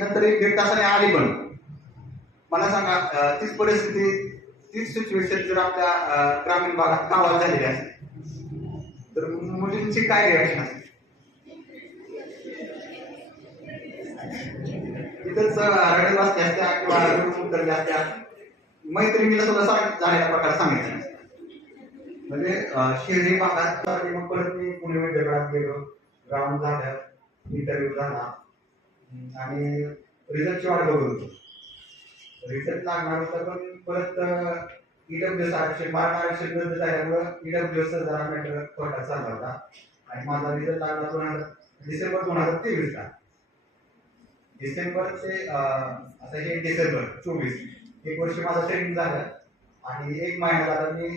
नंतर एक दीड तासाने आली पण मला सांगा तीच परिस्थिती तीच सिच्युएशन जर आपल्या ग्रामीण भागात गावात झालेली असेल तर मुलींची काय रिॲक्शन असते? तिथंच रडत बसल्या असत्या किंवा रडून उतरल्या असत्या. मैत्रिणीला सुद्धा झालेला प्रकार सांगितला नसता. म्हणजे शहरी भागात मग परत मी पुणे विद्यापीठात गेलो, ग्राउंड झालं, इंटरव्ह्यू झाला आणि रिझल्टची वाट बघत होतो. रिझल्ट लागणार होता पण परत ईडब्ल्यूएस आरक्षण मराठा आरक्षण रद्द झाल्यामुळं ईडब्ल्यूएस जरा मॅटर कोर्टात चालला होता आणि माझा रिझल्ट लागला डिसेंबर 2023 ला. डिसेंबर ते आता हे डिसेंबर 24 एक वर्ष माझं ट्रेनिंग झालं आणि एक महिना झाला मी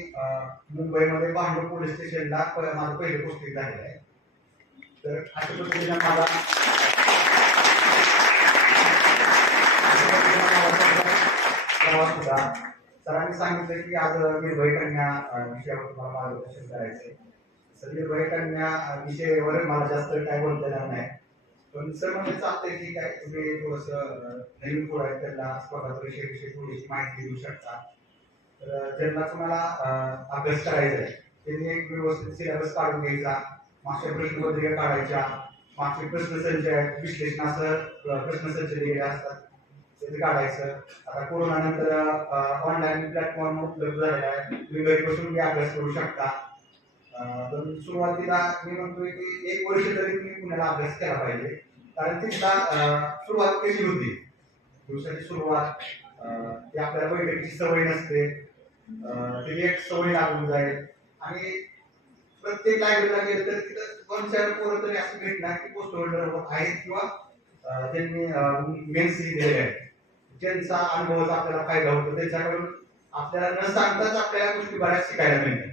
मुंबईमध्ये भांडूप पोलीस स्टेशनला माझं पहिलं पोस्टिंग झालेलं आहे. तर अशा पद्धतीने माझा प्रवास होता. सरांनी सांगितलं की आज निर्भय कन्या विषयावर तुम्हाला मार्गदर्शन करायचंय. सर निर्भय कन्या विषयावर मला जास्त काय बोलता येणार नाही, पण सर म्हणजे चालतंय की काय तुम्ही थोडस नवीन पोरं आहेत त्यांना स्पर्धा परीक्षेविषयी थोडीशी माहिती देऊ शकता. तर ज्यांना तुम्हाला अभ्यास करायचा आहे त्यांनी एक व्यवस्थित सिलेबस काढून घ्यायचा, मागच्या प्रश्नपत्रिका काढायच्या, मागचे प्रश्नसंच आहेत विश्लेषणाचं प्रश्नसंच दिलेले असतात ते काढायचं. आता कोरोना नंतर ऑनलाईन प्लॅटफॉर्म उपलब्ध झालेला आहे, तुम्ही घरी बसून मी अभ्यास करू शकता. पण सुरुवातीला मी म्हणतोय की एक वर्ष तरी तुम्ही पुण्याला अभ्यास केला पाहिजे, कारण तिथला सुरुवात कशी होती, दिवसाची सुरुवात ती आपल्याला बैठकीची सवय नसते, ती एक सवय लागून जाईल आणि प्रत्येक लायब्ररीला गेलं तर तिथं 2-4 पोरं तरी असं भेटणार की पोस्ट होल्डर आहेत किंवा त्यांनी मेन्स दिलेले आहेत, ज्यांचा अनुभवाचा आपल्याला फायदा होतो, त्याच्याकडून आपल्याला न सांगताच आपल्याला गोष्टी बऱ्याच शिकायला मिळतात.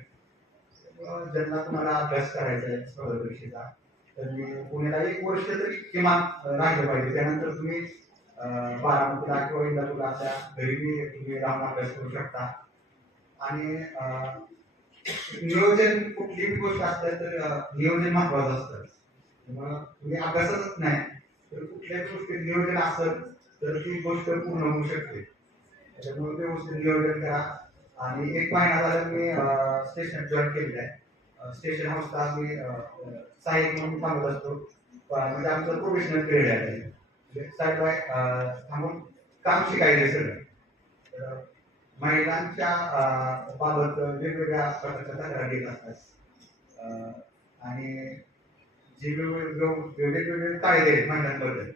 ज्यांना तुम्हाला अभ्यास करायचा आहे स्पर्धा परीक्षेचा त्यांनी पुण्याला एक वर्ष तरी किमान राहिलं पाहिजे. त्यानंतर तुम्ही बारामतीला किंवा इंदापूरला आपल्या घरी तुम्ही राहून अभ्यास करू शकता. आणि नियोजन कुठलीही गोष्ट असते तर नियोजन महत्वाचं असतं. तुम्ही अभ्यासच नाही तर कुठल्याही गोष्टी नियोजन असेल तर ती गोष्ट पूर्ण होऊ शकते. त्याच्यामुळे व्यवस्थित नियोजन करा. आणि एक महिना झाला मी स्टेशन जॉईन केलेलं आहे. स्टेशन हाऊसला मी सहाय्यक म्हणून थांबत असतो, म्हणजे आमचं प्रोफेशनल पिरियड आहे. साईड बाय थांबून काम शिकायचं सगळं. महिलांच्या बाबत वेगवेगळ्या प्रकारच्या तक्रारी येत असतात आणि जे वेगवेगळे कायदे आहेत महिलांबद्दल